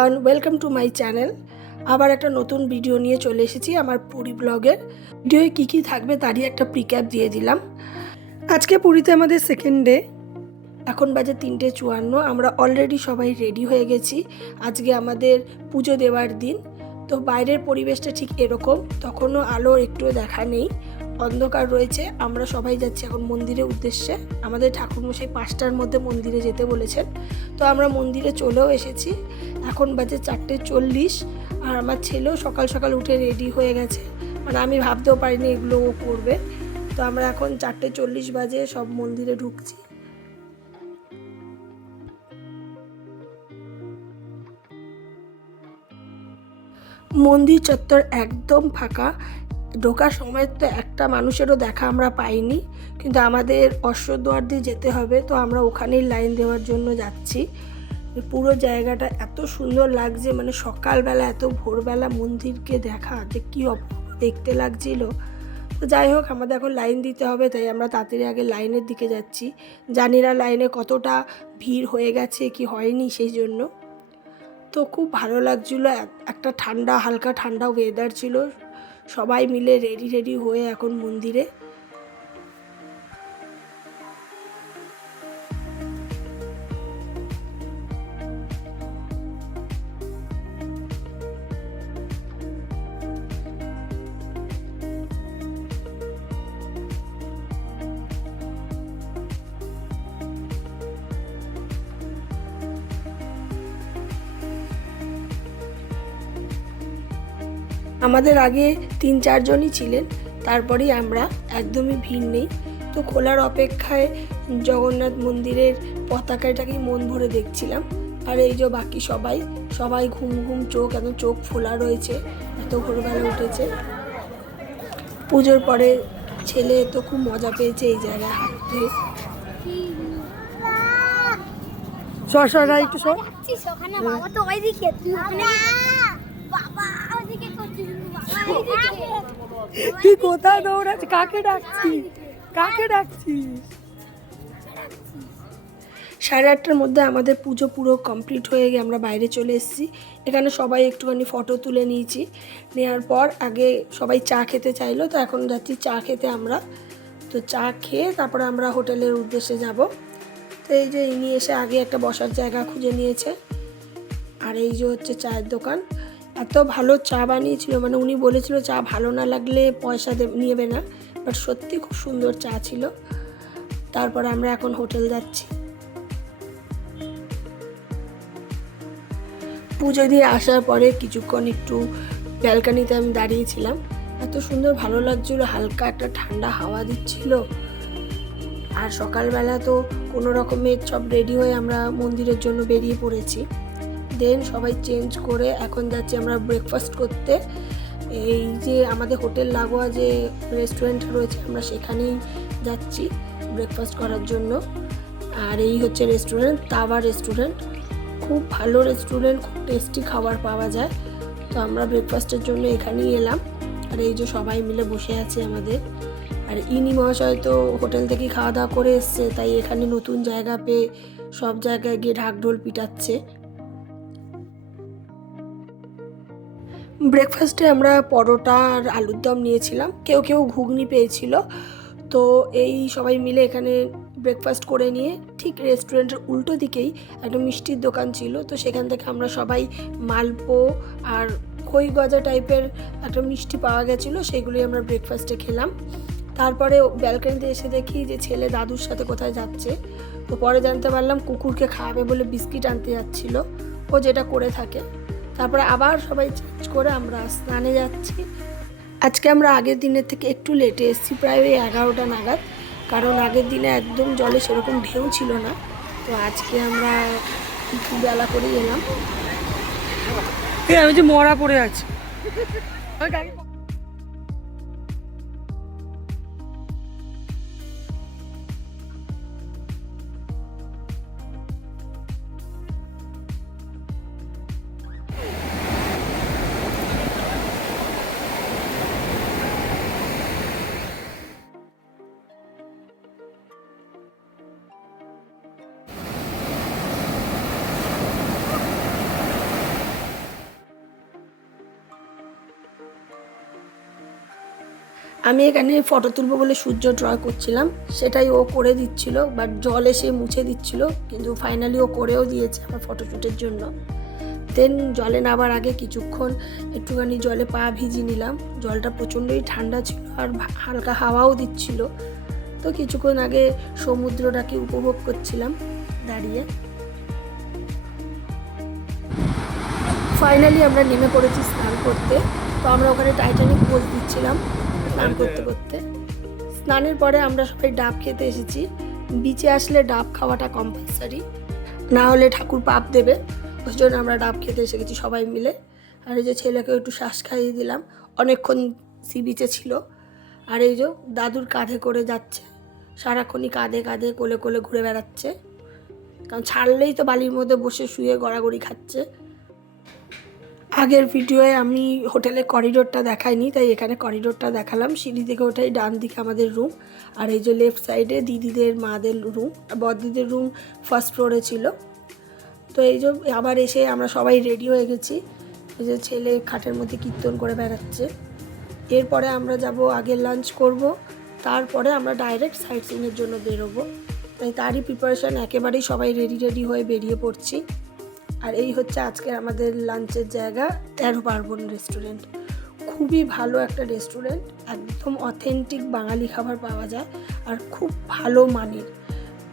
Everyone, welcome to my channel. আবার একটা নতুন ভিডিও নিয়ে চলে এসেছি আমার পুরী ব্লগের। ভিডিওয়ে কী থাকবে তারই একটা প্রিক্যাপ দিয়ে দিলাম। আজকে পুরীতে আমাদের সেকেন্ড ডে। এখন বাজে 3:54। আমরা অলরেডি সবাই রেডি হয়ে গেছি। আজকে আমাদের পুজো দেওয়ার দিন। তো বাইরের পরিবেশটা ঠিক এরকম, তখনও আলো একটুও দেখা নেই, অন্ধকার রয়েছে। আমরা সবাই যাচ্ছি এখন মন্দিরের উদ্দেশ্যে। আমাদের ঠাকুরমশাই 5টার মধ্যে মন্দিরে যেতে বলেছেন, তো আমরা মন্দিরে চলেও এসেছি। এখন বাজে 4:40 আর আমার ছেলেও সকাল সকাল উঠে রেডি হয়ে গেছে। মানে আমি ভাবতেও পারিনি এগুলো ও করবে। তো আমরা এখন 4:40 বাজে সব মন্দিরে ঢুকছি। মন্দির চত্বর একদম ফাঁকা। ঢোকার সময় তো একটা মানুষেরও দেখা আমরা পাইনি, কিন্তু আমাদের অশ্বদ্বার দিয়ে যেতে হবে, তো আমরা ওখানেই লাইন দেওয়ার জন্য যাচ্ছি। পুরো জায়গাটা এত সুন্দর লাগছে, মানে সকালবেলা এত ভোরবেলা মন্দিরকে দেখা যে কী অপূর্ব দেখতে লাগছিল। তো যাই হোক, আমাদের এখন লাইন দিতে হবে, তাই আমরা তাড়াতাড়ি আগে লাইনের দিকে যাচ্ছি। জানি না লাইনে কতটা ভিড় হয়ে গেছে কি হয়নি সেই জন্য। তো খুব ভালো লাগছিল, একটা ঠান্ডা হালকা ঠান্ডা ওয়েদার ছিল। সবাই মিলে রেডি হয়ে এখন মন্দিরে। আমাদের আগে 3-4 জনই ছিলেন, তারপরেই আমরা, একদমই ভিড় নেই। তো খোলার অপেক্ষায় জগন্নাথ মন্দিরের পতাকাটাকেই মন ভরে দেখছিলাম। আর এই যে বাকি সবাই ঘুম ঘুম চোখ, একদম চোখ ফোলা রয়েছে, এত ভোরবেলা উঠেছে। পুজোর পরে ছেলে তো খুব মজা পেয়েছে এই জায়গায় হাঁটতে। একটু বাবা তো ওইদিকে, তুই ওখানে বাবা ওইদিকে করছিস, বাবা এইদিকে। তুই কোথায় দৌড়াচ্ছিস? কাকে ডাকছিস? 8:30টার মধ্যে আমাদের পুজো পুরো কমপ্লিট হয়ে গিয়ে আমরা বাইরে চলে এসেছি। এখানে সবাই একটুখানি ফটো তুলে নিয়েছি। নেওয়ার পর আগে সবাই চা খেতে চাইলো, তো এখন যাচ্ছি চা খেতে আমরা। তো চা খেয়ে তারপরে আমরা হোটেলের উদ্দেশ্যে যাব। তো এই যে ইনি এসে আগে একটা বসার জায়গা খুঁজে নিয়েছে। আর এই যে হচ্ছে চায়ের দোকান। এত ভালো চা বানিয়েছিল, মানে উনি বলেছিল চা ভালো না লাগলে পয়সা নেবে না, বাট সত্যি খুব সুন্দর চা ছিল। তারপর আমরা এখন হোটেল যাচ্ছি। পুজো দিয়ে আসার পরে কিছুক্ষণ একটু ব্যালকানিতে আমি দাঁড়িয়েছিলাম। এত সুন্দর ভালো লাগছিল, হালকা একটা ঠান্ডা হাওয়া দিচ্ছিল। আর সকালবেলা তো কোনো রকমের সব রেডি হয়ে আমরা মন্দিরের জন্য বেরিয়ে পড়েছি। দেন সবাই চেঞ্জ করে এখন যাচ্ছি আমরা ব্রেকফাস্ট করতে। এই যে আমাদের হোটেল লাগোয়া যে রেস্টুরেন্ট রয়েছে, আমরা সেখানেই যাচ্ছি ব্রেকফাস্ট করার জন্য। আর এই হচ্ছে রেস্টুরেন্ট, তাওয়া রেস্টুরেন্ট। খুব ভালো রেস্টুরেন্ট, খুব টেস্টি খাবার পাওয়া যায়। তো আমরা ব্রেকফাস্টের জন্য এখানেই এলাম। আর এই যে সবাই মিলে বসে আছে আমাদের। আর ইনি মহাশয় তো হোটেল থেকে খাওয়া দাওয়া করে এসছে, তাই এখানে নতুন জায়গা পেয়ে সব জায়গায় গিয়ে ঢাকঢোল পিটাচ্ছে। ব্রেকফাস্টে আমরা পরোটা আর আলুর দম নিয়েছিলাম, কেউ ঘুগনি পেয়েছিল। তো এই সবাই মিলে এখানে ব্রেকফাস্ট করে নিয়ে ঠিক রেস্টুরেন্টের উল্টো দিকেই একটা মিষ্টির দোকান ছিল, তো সেখান থেকে আমরা সবাই মালপো আর খই গজা টাইপের একটা মিষ্টি পাওয়া গেছিলো, সেগুলোই আমরা ব্রেকফাস্টে খেলাম। তারপরে ব্যালকনিতে এসে দেখি যে ছেলে দাদুর সাথে কোথায় যাচ্ছে। তো পরে জানতে পারলাম কুকুরকে খাওয়াবে বলে বিস্কিট আনতে যাচ্ছিল, ও যেটা করে থাকে। তারপরে আবার সবাই চেঞ্জ করে আমরা স্নানে যাচ্ছি। আজকে আমরা আগের দিনের থেকে একটু লেটে এসেছি, প্রায় ওই 11টা নাগাদ, কারণ আগের দিনে একদম জলে সেরকম ঢেউ ছিল না। তো আজকে আমরা একটু বেলা করে এলাম। আমি যে মরা পড়ে আছি। আমি এখানে ফটো তুলবো বলে সূর্য ড্র করছিলাম, সেটাই ও করে দিচ্ছিল, বাট জল এসে মুছে দিচ্ছিল, কিন্তু ফাইনালি ও করেও দিয়েছে আমার ফটোশ্যুটের জন্য। দেন জলে নামার আগে কিছুক্ষণ একটুখানি জলে পা ভিজিয়ে নিলাম। জলটা প্রচণ্ডই ঠান্ডা ছিল আর হালকা হাওয়াও দিচ্ছিল, তো কিছুক্ষণ আগে সমুদ্রটাকে উপভোগ করছিলাম দাঁড়িয়ে। ফাইনালি আমরা নেমে পড়েছি স্নান করতে। তো আমরা ওখানে টাইটানিক পোজ দিচ্ছিলাম স্নান করতে করতে। স্নানের পরে আমরা সবাই ডাব খেতে এসেছি। বিচে আসলে ডাব খাওয়াটা কম্পালসারি, না হলে ঠাকুর পাপ দেবে, ওই জন্য আমরা ডাব খেতে এসে গেছি সবাই মিলে। আর এই যে ছেলেকেও একটু শ্বাস খাইয়ে দিলাম, অনেকক্ষণ সি বিচে ছিল। আর এই যে দাদুর কাঁধে করে যাচ্ছে, সারাক্ষণই কাঁধে কাঁধে কোলে কোলে ঘুরে বেড়াচ্ছে, কারণ ছাড়লেই তো বালির মধ্যে বসে শুয়ে গড়াগড়ি খাচ্ছে। আগের ভিডিওয়ে আমি হোটেলের করিডোরটা দেখাইনি, তাই এখানে করিডোরটা দেখালাম। সিঁড়ি থেকে ওঠাই ডান দিকে আমাদের রুম, আর এই যে লেফট সাইডে দিদিদের মাদের রুম, বড়দিদির রুম ফার্স্ট ফ্লোরে ছিল। তো এই যে আবার এসে আমরা সবাই রেডি হয়ে গেছি। এই যে ছেলে খাটের মধ্যে কীর্তন করে বেড়াচ্ছে। এরপরে আমরা যাব আগে লাঞ্চ করব, তারপরে আমরা ডাইরেক্ট সাইট সিইংয়ের জন্য বেরোবো। তাই তারই প্রিপারেশান, একেবারেই সবাই রেডি হয়ে বেরিয়ে পড়ছি। আর এই হচ্ছে আজকের আমাদের লাঞ্চের জায়গা, 13 পার্বণ রেস্টুরেন্ট। খুবই ভালো একটা রেস্টুরেন্ট, একদম অথেন্টিক বাঙালি খাবার পাওয়া যায় আর খুব ভালো মানের।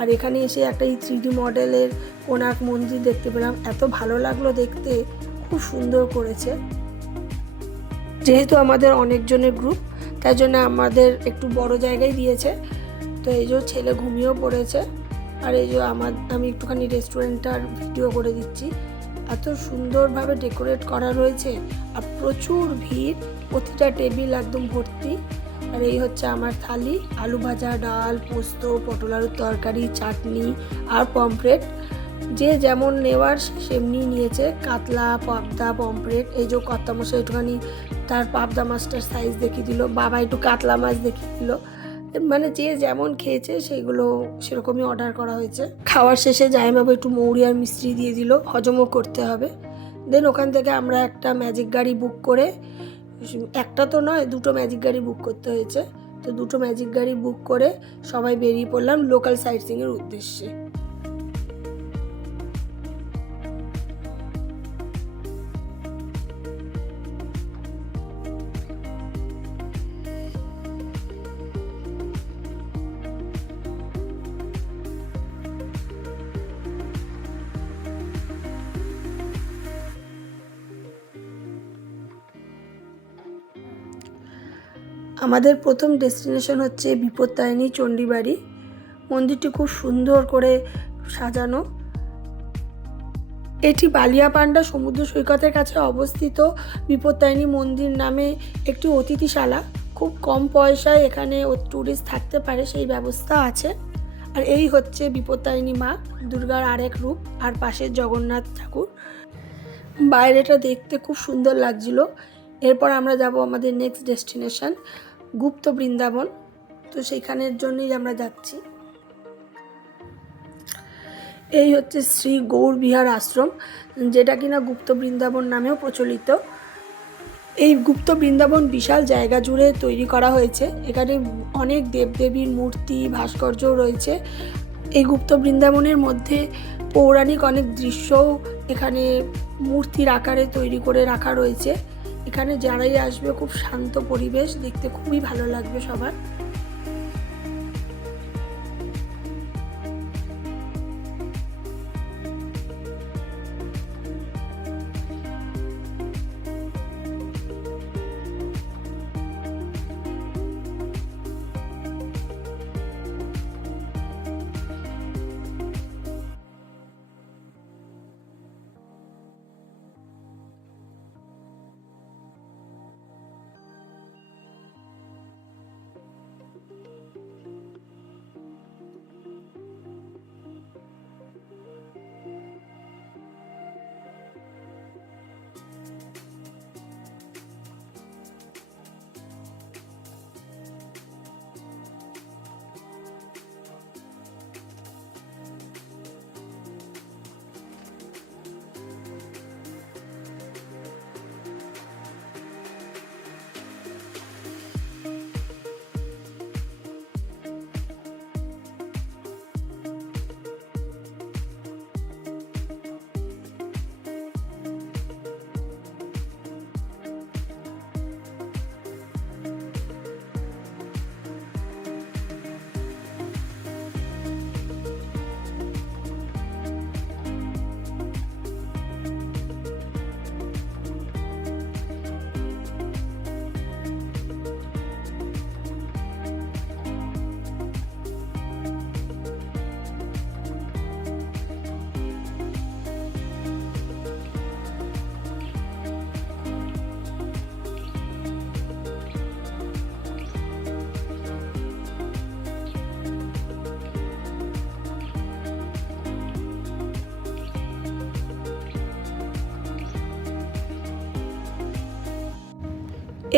আর এখানে এসে একটা এই 3D মডেলের কোণার্ক মন্দির দেখতে পেলাম, এত ভালো লাগলো দেখতে, খুব সুন্দর করেছে। যেহেতু আমাদের অনেকজনের গ্রুপ, তাই জন্য আমাদের একটু বড় জায়গায় দিয়েছে। তো এই যে ছেলে ঘুমিয়েও পড়েছে। আর এই যে আমি একটুখানি রেস্টুরেন্টটার ভিডিও করে দিচ্ছি। এত সুন্দরভাবে ডেকোরেট করা রয়েছে আর প্রচুর ভিড়, প্রতিটা টেবিল একদম ভর্তি। আর এই হচ্ছে আমার থালি, আলু ভাজা, ডাল, পোস্ত, পটল আলুর তরকারি, চাটনি আর পমফ্রেট। যে যেমন নেওয়ার সেমনি নিয়েছে, কাতলা, পাবদা, পমফ্রেট। এই যে কর্তামশাই একটুখানি তার পাবদা মাছটার সাইজ দেখিয়ে দিল, বাবা একটু কাতলা মাছ দেখিয়ে দিল। মানে যে যেমন খেয়েছে সেগুলো সেরকমই অর্ডার করা হয়েছে। খাওয়ার শেষে জামাইবাবু একটু মৌরি আর মিষ্টি দিয়ে দিল, হজমও করতে হবে। দেন ওখান থেকে আমরা একটা ম্যাজিক গাড়ি বুক করে, একটা তো নয়, দুটো ম্যাজিক গাড়ি বুক করতে হয়েছে। তো দুটো ম্যাজিক গাড়ি বুক করে সবাই বেরিয়ে পড়লাম লোকাল সাইট সিইংয়ের উদ্দেশ্যে। আমাদের প্রথম ডেস্টিনেশন হচ্ছে বিপত্তারিণী চণ্ডীবাড়ি। মন্দিরটি খুব সুন্দর করে সাজানো। এটি বালিয়াপান্ডা সমুদ্র সৈকতের কাছে অবস্থিত বিপত্তারিণী মন্দির নামে একটি অতিথিশালা। খুব কম পয়সায় এখানে ট্যুরিস্ট থাকতে পারে সেই ব্যবস্থা আছে। আর এই হচ্ছে বিপত্তারিণী মা, দুর্গার আরেক রূপ, আর পাশের জগন্নাথ ঠাকুর। বাইরেটা দেখতে খুব সুন্দর লাগছিল। এরপর আমরা যাব আমাদের নেক্সট ডেস্টিনেশন গুপ্ত বৃন্দাবন। তো সেইখানের জন্যই আমরা যাচ্ছি। এই হচ্ছে শ্রী গৌর বিহার আশ্রম, যেটা কিনা গুপ্ত বৃন্দাবন নামেও প্রচলিত। এই গুপ্ত বৃন্দাবন বিশাল জায়গা জুড়ে তৈরি করা হয়েছে। এখানে অনেক দেবদেবীর মূর্তি, ভাস্কর্যও রয়েছে। এই গুপ্ত বৃন্দাবনের মধ্যে পৌরাণিক অনেক দৃশ্যও এখানে মূর্তির আকারে তৈরি করে রাখা রয়েছে। এখানে যারাই আসবে খুব শান্ত পরিবেশ, দেখতে খুবই ভালো লাগবে সবার।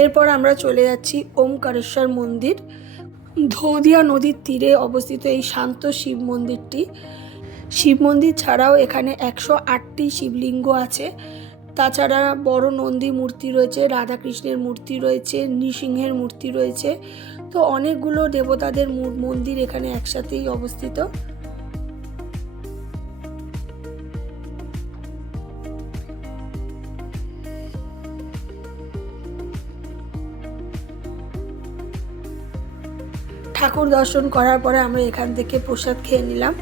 এরপর আমরা চলে যাচ্ছি ওমকারেশ্বর মন্দির। ধৌদিয়া নদীর তীরে অবস্থিত এই শান্ত শিব মন্দিরটি। শিব মন্দির ছাড়াও এখানে 108টি শিবলিঙ্গ আছে। তাছাড়া বড় নন্দী মূর্তি রয়েছে, রাধাকৃষ্ণের মূর্তি রয়েছে, নৃসিংহের মূর্তি রয়েছে। তো অনেকগুলো দেবতাদের মন্দির এখানে একসাথেই অবস্থিত। ঠাকুর দর্শন করার পরে আমরা এখান থেকে প্রসাদ খেয়ে নিলাম।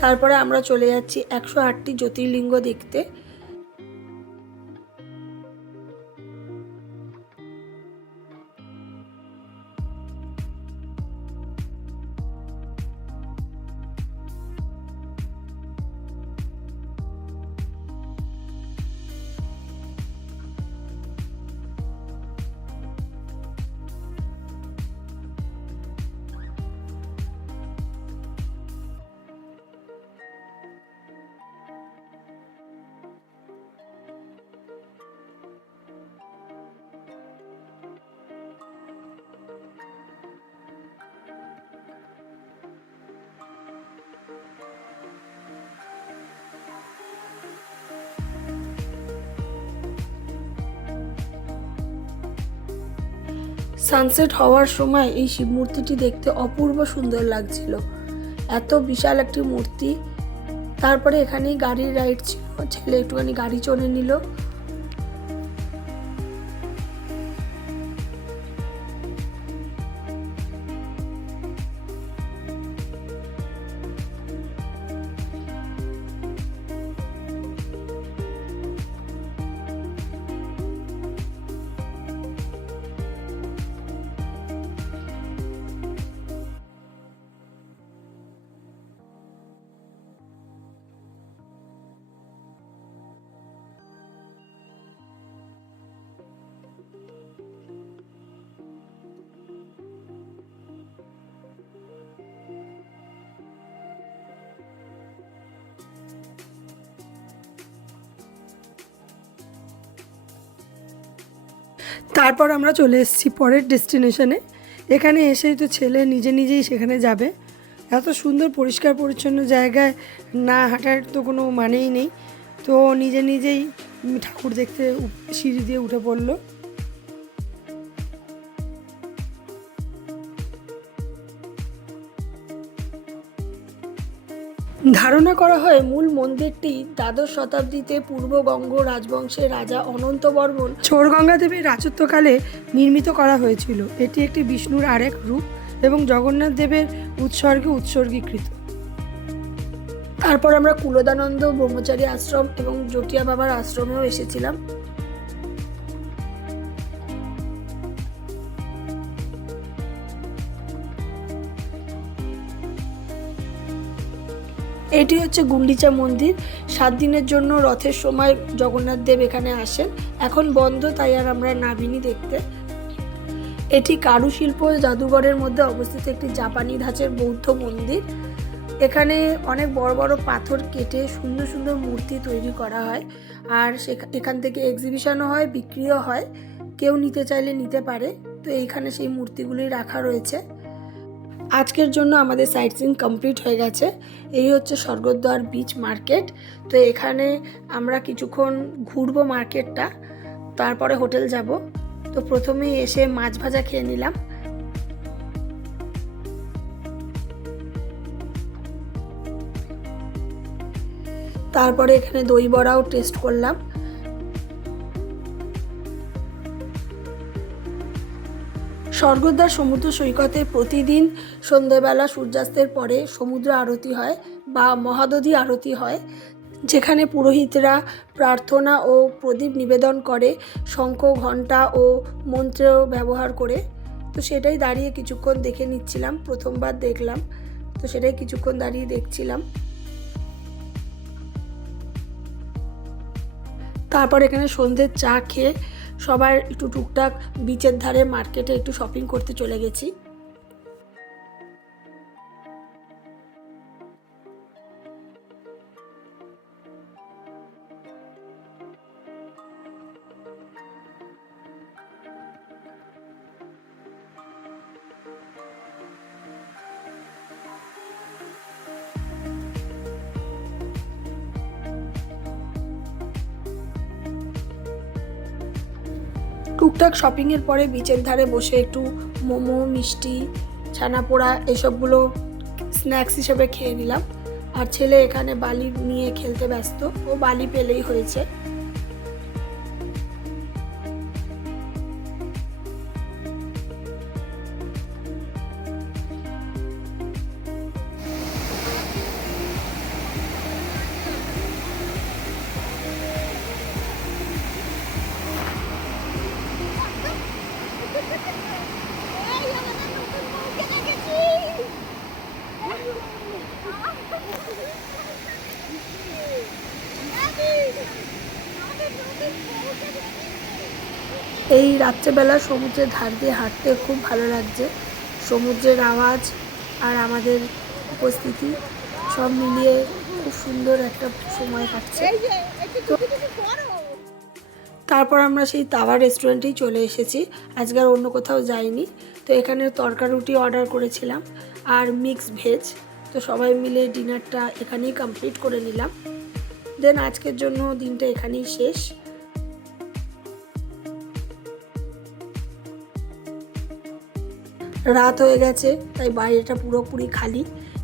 তারপরে আমরা চলে যাচ্ছি 108টি জ্যোতির্লিঙ্গ দেখতে। সানসেট হওয়ার সময় এই শিব মূর্তিটি দেখতে অপূর্ব সুন্দর লাগছিল। এত বিশাল একটি মূর্তি। তারপরে এখানেই গাড়ির রাইড ছিল, ছেলে একটুখানি গাড়ি চড়ে নিল। তারপর আমরা চলে এসেছি পরের ডেস্টিনেশনে। এখানে এসেই তো ছেলে নিজে নিজেই সেখানে যাবে। এত সুন্দর পরিষ্কার পরিচ্ছন্ন জায়গায় না হাঁটার তো কোনো মানেই নেই। তো নিজে নিজেই ঠাকুর দেখতে সিঁড়ি দিয়ে উঠে পড়লো। ধারণা করা হয় মূল মন্দিরটি দ্বাদশ শতাব্দীতে পূর্ববঙ্গ রাজবংশের রাজা অনন্ত বর্মন চোরগঙ্গা দেবীর রাজত্বকালে নির্মিত করা হয়েছিল। এটি একটি বিষ্ণুর আরেক রূপ এবং জগন্নাথ দেবের উৎসর্গে উৎসর্গীকৃত। তারপর আমরা কুলদানন্দ ব্রহ্মচারী আশ্রম এবং জটিয়া বাবার আশ্রমেও এসেছিলাম। এটি হচ্ছে গুন্ডিচা মন্দির। 7 দিনের জন্য রথের সময় জগন্নাথ দেব এখানে আসেন। এখন বন্ধ, তাই আর আমরা নামিনি দেখতে। এটি কারুশিল্প জাদুঘরের মধ্যে অবস্থিত একটি জাপানি ধাঁচের বৌদ্ধ মন্দির। এখানে অনেক বড় বড় পাথর কেটে সুন্দর সুন্দর মূর্তি তৈরি করা হয়। আর এখান থেকে এক্সিবিশনও হয়, বিক্রিও হয়। কেউ নিতে চাইলে নিতে পারে। তো এইখানে সেই মূর্তিগুলি রাখা রয়েছে। আজকের জন্য আমাদের সাইট সিইং কমপ্লিট হয়ে গেছে। এই হচ্ছে স্বর্গদ্বার বিচ মার্কেট। তো এখানে আমরা কিছুক্ষণ ঘুরবো মার্কেটটা, তারপরে হোটেল যাব। তো প্রথমেই এসে মাছ ভাজা খেয়ে নিলাম। তারপরে এখানে দই বড়াও টেস্ট করলাম। স্বর্গদ্বার সমুদ্র সৈকতে প্রতিদিন সন্ধ্যেবেলা সূর্যাস্তের পরে সমুদ্র আরতি হয় বা মহাদধি আরতি হয়, যেখানে পুরোহিতরা প্রার্থনা ও প্রদীপ নিবেদন করে শঙ্খ, ঘণ্টা ও মন্ত্র ব্যবহার করে। তো সেটাই দাঁড়িয়ে কিছুক্ষণ দেখে নিচ্ছিলাম, প্রথমবার দেখলাম। তো সেটাই কিছুক্ষণ দাঁড়িয়ে দেখছিলাম। তারপর এখানে সন্ধ্যের চা খেয়ে সবার একটু টুকটাক বিচের ধারে মার্কেটে একটু শপিং করতে চলে গেছি। টুকটাক শপিংয়ের পরে বিচের ধারে বসে একটু মোমো, মিষ্টি, ছানা পোড়া এসবগুলো স্ন্যাক্স হিসেবে খেয়ে নিলাম। আর ছেলে এখানে বালি নিয়ে খেলতে ব্যস্ত, ও বালি পেলেই হয়েছে। এই আমাদের নতুন বউকে দেখেছি। এই রাত্রেবেলা সমুদ্রের ধার দিয়ে হাঁটতে খুব ভালো লাগছে। সমুদ্রের আওয়াজ আর আমাদের উপস্থিতি সব মিলিয়ে খুব সুন্দর একটা সময় কাটছে। তারপর আমরা সেই তাওয়া রেস্টুরেন্টেই চলে এসেছি, আজকে আর অন্য কোথাও যাইনি। তো এখানে তরকা রুটি অর্ডার করেছিলাম আর মিক্স ভেজ। তো সবাই মিলে ডিনারটা এখানেই কমপ্লিট করে নিলাম। দেন আজকের জন্য দিনটা এখানেই শেষ। রাত হয়ে গেছে, তাই বাইরেটা পুরোপুরি খালি।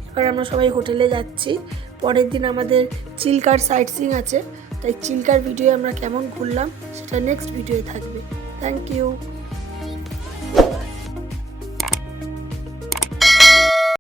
এবার আমরা সবাই হোটেলে যাচ্ছি। পরের দিন আমাদের চিল্কার সাইট সিইং আছে, তাই চিল্কার ভিডিও আমরা কেমন ঘুরলাম সেটা নেক্সট ভিডিওয়ে থাকবে। Thank you.